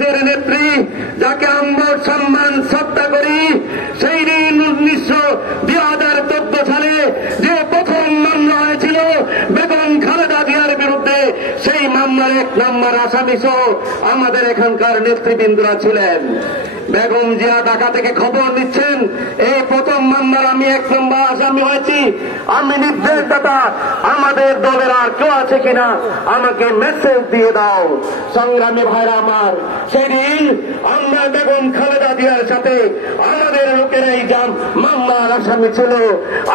দেশের নেত্রী যাকে আমরা সম্মান শ্রদ্ধা করি, সেই দিন 2014 সালে যে প্রথম মামলা হয়েছিল বেগম খালেদা জিয়ার বিরুদ্ধে, সেই মামলার 1 নম্বর আসামি সহ আমাদের এখানকার নেতৃবৃন্দরা ছিলেন। বেগম জিয়া ঢাকা থেকে খবর নিচ্ছেন, এই প্রথম মামলার আমি 1 নম্বর আসামি হয়েছি, আমি নির্দেশদাতা, আমাদের দলের আর কেউ আছে কিনা আমাকে মেসেজ দিয়ে দাও। সংগ্রামী ভাইরা আমার, সেদিন আমরা বেগম খালেদা জিয়ার সাথে আমাদের লোকেরাই মামলার আসামি ছিল।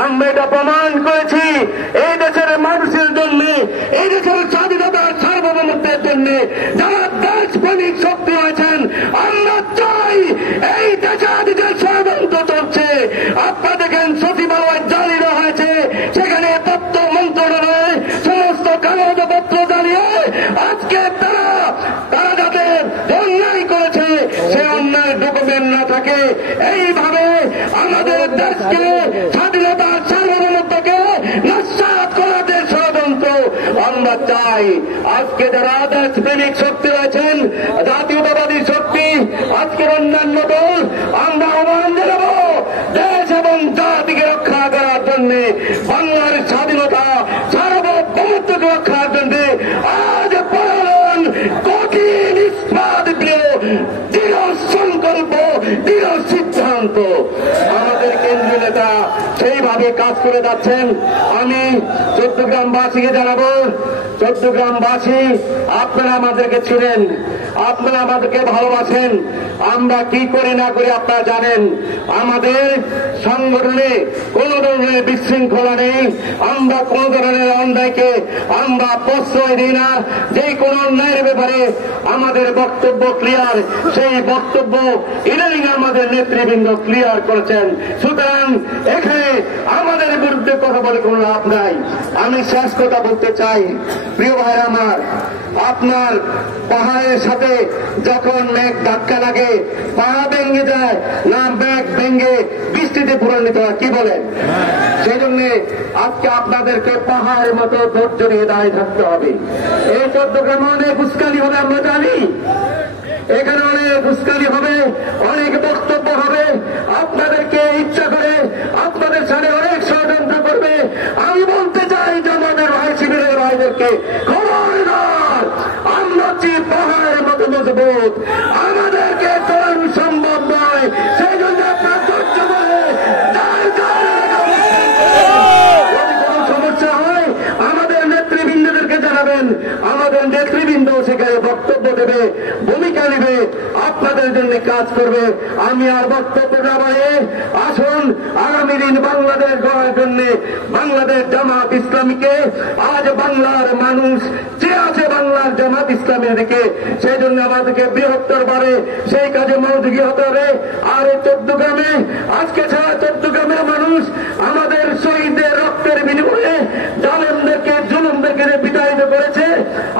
আমরা এটা প্রমাণ করেছি এই দেশের মানুষের জন্য, এই দেশের স্বাধীনতার সার্বভৌমত্বের জন্য যারা দেশপ্রেমিক শক্তি হয়েছেন, আমরা চাই এই দেশে যে ষড়যন্ত্র চলছে। আপনারা দেখেন সচিবালয় জ্বালিয়ে হয়েছে, সেখানে তথ্য মন্ত্রণালয়ে সমস্ত কাগজপত্র জ্বালিয়ে আজকে তারা যাতে অন্যায় করেছে সে অন্যায় ডকুমেন্ট না থাকে, এইভাবে আমাদের দেশকে স্বাধীনতার সার্বভৌমত্বকে নস্যাৎ করার যে ষড়যন্ত্র আমরা চাই। আজকে যারা দেশপ্রেমিক শক্তি রয়েছেন, জাতীয়তাবাদী শক্তি, আজকের অন্যান্য দল, আমরা আহ্বান জানাবো দেশ এবং জাতিকে রক্ষা করার জন্য, বাংলার স্বাধীনতা সার্বভৌমত্বকে রক্ষার জন্য আজ প্রয়োজন কঠিন ইস্পাত দিয়ে দৃঢ় সংকল্প, দৃঢ় সিদ্ধান্ত। আমাদের কেন্দ্রীয় নেতা সেইভাবে কাজ করে যাচ্ছেন। আমি চট্টগ্রামবাসীকে জানাবো, চট্টগ্রামবাসী আপনারা আমাদেরকে ছিলেন, আপনারা আমাদেরকে ভালোবাসেন, আমরা কি করি না করি আপনারা জানেন। আমাদের সংগঠনে কোন ধরনের বিশৃঙ্খলা নেই, আমরা কোন ধরনের অন্যায়কে আমরা প্রশ্রয় দিই না। যে কোনো অন্যায়ের ব্যাপারে আমাদের বক্তব্য ক্লিয়ার, সেই বক্তব্য ইদানিং আমাদের নেতৃবৃন্দ ক্লিয়ার করেছেন। সুতরাং এখানে আমাদের বিরুদ্ধে কথা বলে কোনো লাভ নাই। আমি শেষ কথা বলতে চাই, প্রিয় ভাইরা আমার, আপনার পাহাড়ের সাথে যখন মেঘ ধাক্কা লাগে পাহাড় ভেঙে যায় না, মেঘ ভেঙে বৃষ্টিতে পরিণত হয়, কি বলেন? সেই জন্য আজকে আপনাদেরকে পাহাড়ের মতো ধৈর্য নিয়ে দাঁড়িয়ে থাকতে হবে। এই চট্টগ্রামে অনেক উস্কানি হবে, আমরা জানি, এখানে অনেক উস্কানি হবে, অনেক বক্তব্য হবে, আপনাদেরকে ইচ্ছা করে আপনাদের সাথে অনেক ষড়যন্ত্র করবে। আমি বলতে চাই যে আমাদের ভাই শিবিরের ভাইদেরকে খবরদার, আমরা যে পাহাড়ের মতো মজবুত, আমাদেরকে তরুণ সম্ভব নয়, সেই জন্য আপনার ধৈর্য ধরে যদি কোনো সমস্যা হয় আমাদের নেতৃবৃন্দদেরকে জানাবেন, আমাদের নেতৃবৃন্দ সেখানে বক্তব্য দেবে, ভূমিকা নেবে, আপনাদের জন্য কাজ করবে। আমি আর বক্তব্য না বাড়িয়ে আসুন, আগামী দিন বাংলাদেশ গড়ার জন্য বাংলাদেশ জামাত ইসলামীকে, আজ বাংলার মানুষ যে আছে বাংলার জামাত ইসলামের দিকে, সেই জন্য আমাদেরকে বৃহত্তর ভাবে সেই কাজে মনোযোগী হতে হবে। আর এই চট্টগ্রামে আজকে ছাড়া চট্টগ্রামের মানুষ আমাদের শহীদদের রক্তের বিনিময়ে জালেমদেরকে, জুলুমদেরকে বিতাড়িত করেছে।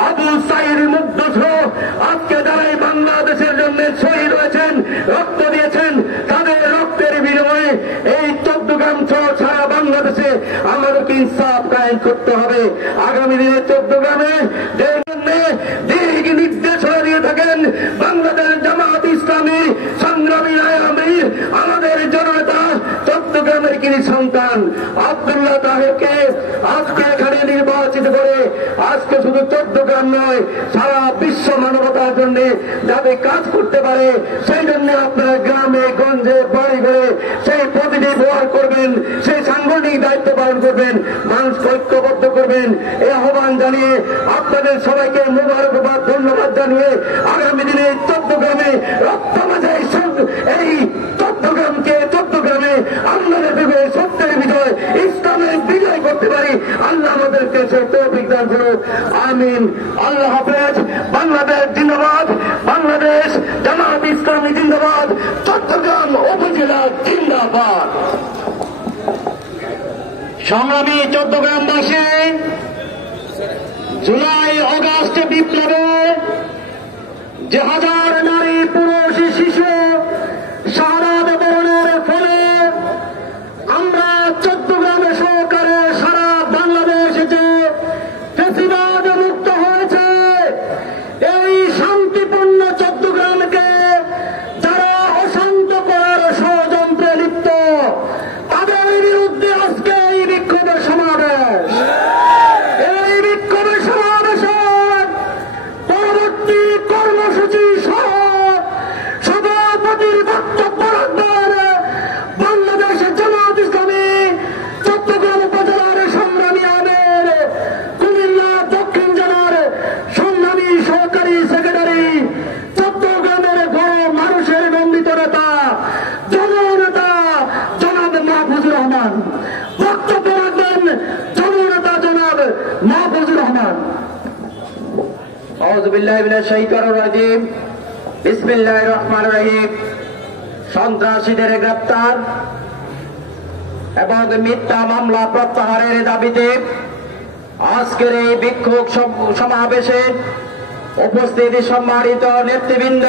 আবু সাইদ মুগ্ধ সহ আজকে যারাই বাংলাদেশের জন্য শহীদ হয়েছেন, রক্ত দিয়েছেন, তাদের রক্তের বিনিময়ে এই চট্টগ্রাম সহ সারা বাংলাদেশে আমাদেরকে ইনসাফ কায়েম করতে হবে। আগামী দিনে চট্টগ্রামে দিক নির্দেশনা দিয়ে থাকেন বাংলাদেশ জামাত ইসলামী সংগ্রামী আমির, আমাদের জননেতা চট্টগ্রামের কিনি সন্তান আব্দুল্লাহ তাহেরকে আজকে এখানে নির্বাচিত করে আজকে শুধু চট্টগ্রাম নয়, সারা বিশ্ব মানবতার জন্য যাতে কাজ করতে পারে, সেই জন্য আপনারা গ্রামে গঞ্জে বাড়ি ঘরে সেই প্রতিটি ব্যবহার করবেন, সেই সাংগঠনিক দায়িত্ব পালন করবেন, মানুষকে ঐক্যবদ্ধ করবেন। এই আহ্বান জানিয়ে আপনাদের সবাইকে মোবারকবাদ, ধন্যবাদ জানিয়ে আগামী দিনে চট্টগ্রামে এই চট্টগ্রামে আপনাদের বিজয়, সত্যের বিজয়, ইসলামের বিজয় করতে পারি, আল্লাহ আমাদেরকে সে তৌফিক দান করুন। আমিন। আল্লাহ হাফেজ। বাংলাদেশ জিন্দাবাদ, বাংলাদেশ জামাত ইসলামী জিন্দাবাদ, চট্টগ্রাম উপজেলা জিন্দাবাদ। সংগ্রামী চট্টগ্রামবাসী, জুলাই অগাস্ট বিপ্লবে যে হাজার নারী, পুরুষ, শিশু শাহাদাত বরণের ফলে আমরা চট্টগ্রামে সহকারে সারা বাংলাদেশ যে ফ্যাসিবাদ মুক্ত হয়েছে, এই শান্তিপূর্ণ চট্টগ্রামে বিল্লাহি মিনাশ শাইতানির রাজিম। বিসমিল্লাহির রহমানির রহিম। সন্ত্রাসীদের গ্রেপ্তার এবং মিথ্যা মামলা প্রত্যাহারের দাবিতে আজকের এই বিক্ষোভ সমাবেশে উপস্থিত সম্মানিত নেতৃবৃন্দ,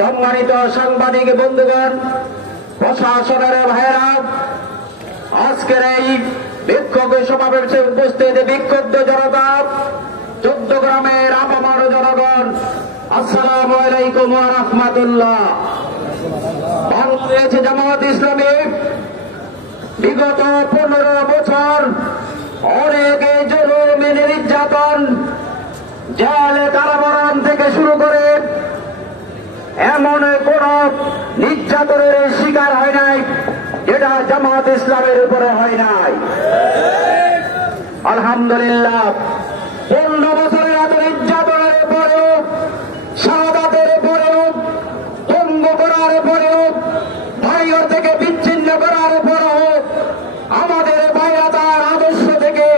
সম্মানিত সাংবাদিক বন্ধুগণ, প্রশাসনের ভাইয়েরা, আজকের এই বিক্ষোভ সমাবেশে উপস্থিত বিক্ষুব্ধ জনতা, 14 গ্রামের আপামর জনগণ, আসসালামু আলাইকুম ওয়া রাহমাতুল্লাহ। বাংলাদেশ জামাত ইসলামী বিগত 15 বছর অনেক জুলুম নির্যাতন, জেল কারাবরণ থেকে শুরু করে এমন কোন নির্যাতনের শিকার হয় নাই যেটা জামাত ইসলামের উপরে হয় নাই। আলহামদুলিল্লাহ, 15 বছরের এত নির্যাতনের পরেও, শাহাদাতের পরেও, পঙ্গু করার পরেও, ভাইয়ের থেকে বিচ্ছিন্ন করার পরেও আমাদের ভাইরা তার আদর্শ থেকে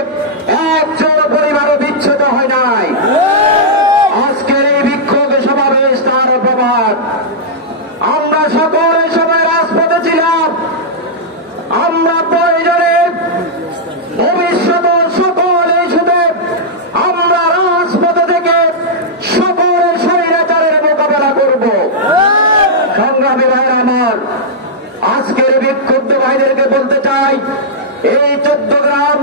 একজন পরিবারও বিচ্ছেদ হয় নাই। আজকের এই বিক্ষোভ সমাবেশ তার প্রমাণ। আমরা সকলে সবাই রাজপথে ছিলাম। আমরা প্রয়োজনে ভবিষ্যৎ সকল ইস্যুতে আমরা রাজপথে থেকে সকল স্বৈরাচারের মোকাবেলা করব। সংগ্রামী ভাইরা আমার, আজকের বিক্ষুব্ধ ভাইদেরকে বলতে চাই, এই 14 গ্রাম,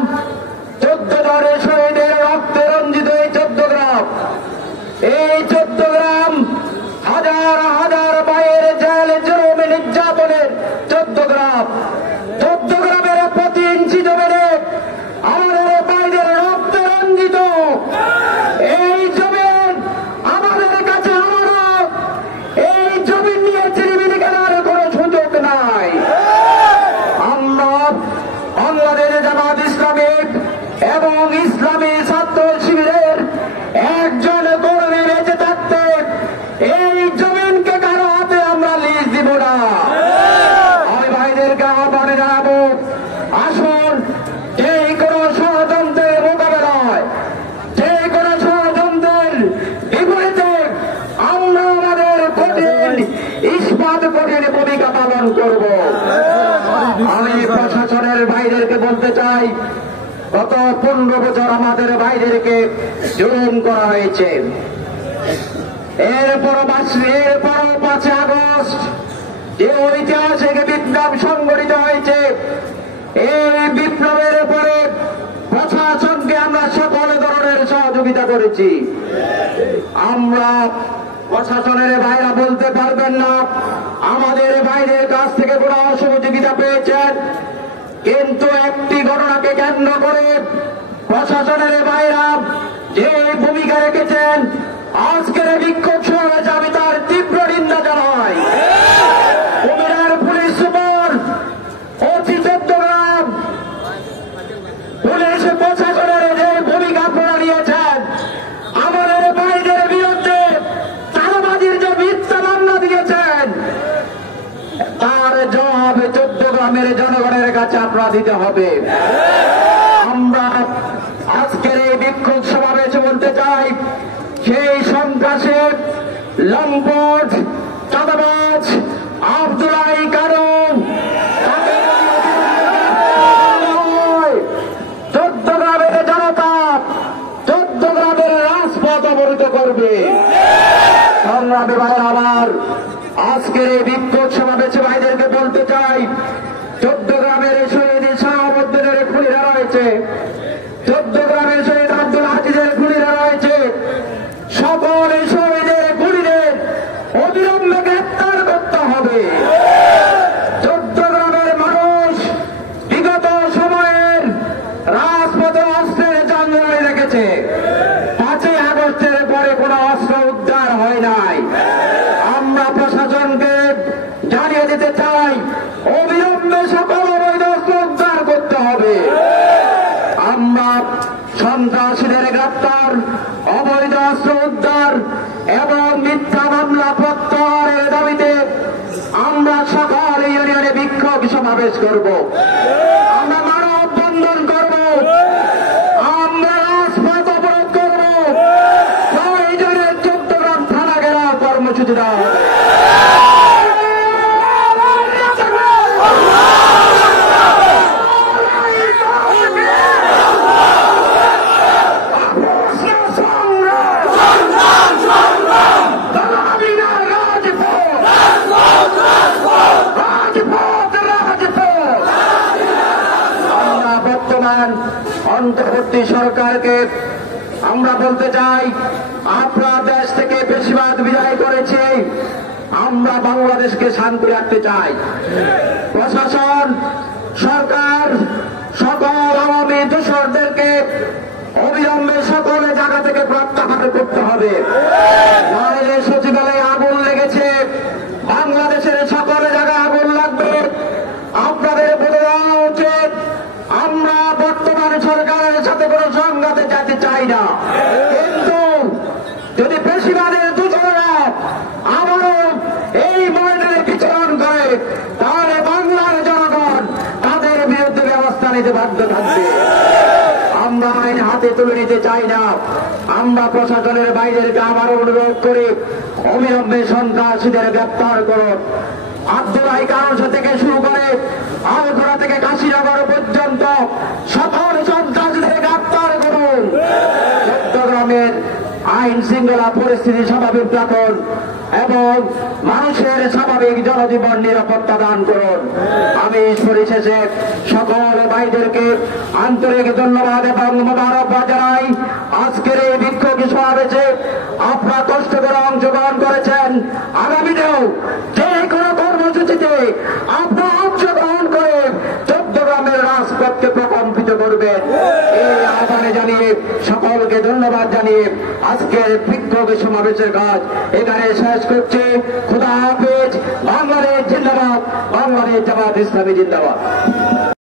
14 জনের শহীদের রক্তে রঞ্জিত এই 14 গ্রাম, এই 14 গ্রাম হাজার হাজার ভাইয়ের জেল জুলুম নির্যাতনের 14 গ্রাম, 14 গ্রামের প্রতি ইঞ্চি জমিনে আমাদের ভাইদের রক্তে রঞ্জিত এই জমিন আমাদের কাছে আমারও, এই জমিন নিয়ে চিরিমিরি খেলার কোন সুযোগ নাই। আমরা বাংলাদেশ জামাত ইসলামী এবং ইসলামী ছাত্র শিবিরের একজন কর্মী বেঁচে থাকতে এই জমিনকে কারো হাতে আমরা লিজ দিব না। আমি ভাইদেরকে আহ্বান জানাবো, আসুন যে কোনো ষড়যন্ত্রের মোকাবেলায়, যে কোনো ষড়যন্ত্রের বিপরীতে আমরা আমাদের কঠিন ইস্পাত কঠিন ভূমিকা পালন করব। আমি প্রশাসনের ভাইদেরকে বলতে চাই, গত 15 বছর আমাদের ভাইদেরকে জুলুম করা হয়েছে। এরপরও 5 আগস্ট যে ঐতিহাসিক বিপ্লব সংগঠিত হয়েছে, এই বিপ্লবের পরে প্রশাসনকে আমরা সকল ধরনের সহযোগিতা করেছি। আমরা প্রশাসনের ভাইরা বলতে পারবেন না আমাদের ভাইদের কাছ থেকে কোনো সহযোগিতা পেয়েছেন, কিন্তু একটি ঘটনাকে কেন্দ্র করে প্রশাসনের ভাইরা যে ভূমিকা রেখেছেন, আজকের বিক্ষোভ সমাবেশে আমি তার তীব্র নিন্দা জানাই। কুমিল্লার পুলিশ সুপার অতি 14 গ্রাম পুলিশ প্রশাসনের যে ভূমিকা আপনারা নিয়েছেন, আমাদের ভাইদের বিরুদ্ধে চাঁদাবাজির যে মিথ্যা মামলা দিয়েছেন, তার জবাব 14 গ্রামের জনগণের কাছে আপনারা দিতে হবে। আমরা আজকের এই বিক্ষোভ সমাবেশে বলতে চাই, সেই সন্ত্রাসী, লম্পট, চাঁদাবাজ আব্দুলাই কারু 14 গ্রামের জনতা 14 গ্রামের রাজপথ অবরোধ করবে। সংগ্রামী ভাইয়ের আমার, আজকের এই বিক্ষোভ সমাবেশে ভাইদেরকে বলতে চাই, 14 গ্রামের শহীদ শাহাবুদ্দিনের খুনিরা রয়েছে, 14 গ্রামের শহীদ আব্দুল আজিজের খুনিরা রয়েছে। সকল শহীদের খুনিদের অবিলম্বে গ্রেপ্তার করতে হবে। 14 গ্রামের মানুষ বিগত সময়ের রাজপথে অস্ত্রের জঞ্জালে রেখেছে। 5 আগস্টের পরে কোনো অস্ত্র উদ্ধার হয় নাই। আমরা প্রশাসনকে জানিয়ে দিতে চাই, অবিলম্বে সকল অবৈধ অস্ত্র উদ্ধার করতে হবে। আমরা সন্ত্রাসীদের গ্রেপ্তার, অবৈধ অস্ত্র উদ্ধার এবং মিথ্যা মামলা প্রত্যাহারের দাবিতে আমরা সকল ইউনিয়নে বিক্ষোভ সমাবেশ করব। আমরা মানববন্ধন করব, আমরা রাজপথ অবরোধ করব। কর্মসূচি দেওয়া হবে। অন্তর্বর্তী সরকারকে আমরা বলতে চাই, আপনারা দেশ থেকে বেশিরভাগ বিদায় করেছে, আমরা বাংলাদেশকে শান্তি রাখতে চাই। প্রশাসন, সরকার সকল আওয়ামী দোসরদেরকে অবিলম্বে সকল জায়গা থেকে প্রত্যাহার করতে হবে। নইলে সচিবালয়ে আগুন লেগেছে, বাংলাদেশের সকল জায়গায় আগুন লাগবে। আপনাদের বলে দেওয়া উচিত, আমরা বর্তমান সরকারের সাথে কোনো সংঘাতে যেতে চাই না, কিন্তু যদি বেশিরভাগের দূষণরা আবারও এই ময়দানে বিচরণ করে, তাহলে বাংলার জনগণ তাদের বিরুদ্ধে ব্যবস্থা নিতে বাধ্য থাকবে। আমরা আইন হাতে তুলে নিতে চাই না। আমরা প্রশাসনের বাইরেকে আবারও অনুরোধ করি, অবিলম্বে সন্ত্রাসীদের গ্রেপ্তার করুন। আব্দুল্লাহ কারণ থেকে শুরু করে আলগড়া থেকে কাশীনগর পর্যন্ত সকল সন্ত্রাসীদের গ্রেপ্তার করুন। চট্টগ্রামের আইন শৃঙ্খলা পরিস্থিতি স্বাভাবিক রাখুন এবং মানুষের স্বাভাবিক জনজীবন নিরাপত্তা দান করুন। আমি পরিশেষে সকল ভাইদেরকে আন্তরিক ধন্যবাদ এবং মোবারকবাদ জানাই। আজকের এই বিক্ষোভ সমাবেশে আপনারা কষ্ট করে অংশগ্রহণ করেছেন। আগামীতেও যে কোনো কর্মসূচিতে আপনারা অংশগ্রহণ করে চট্টগ্রামের রাজপথকে প্রকম্পিত করবেন, এই আহ্বানে জানিয়ে সকলকে ধন্যবাদ জানিয়ে আজকের বিক্ষোভ সমাবেশের কাজ এখানে শেষ করছে। খুদা হাফেজ। বাংলাদেশ জিন্দাবাদ, বাংলাদেশ জামাত ইসলামী জিন্দাবাদ।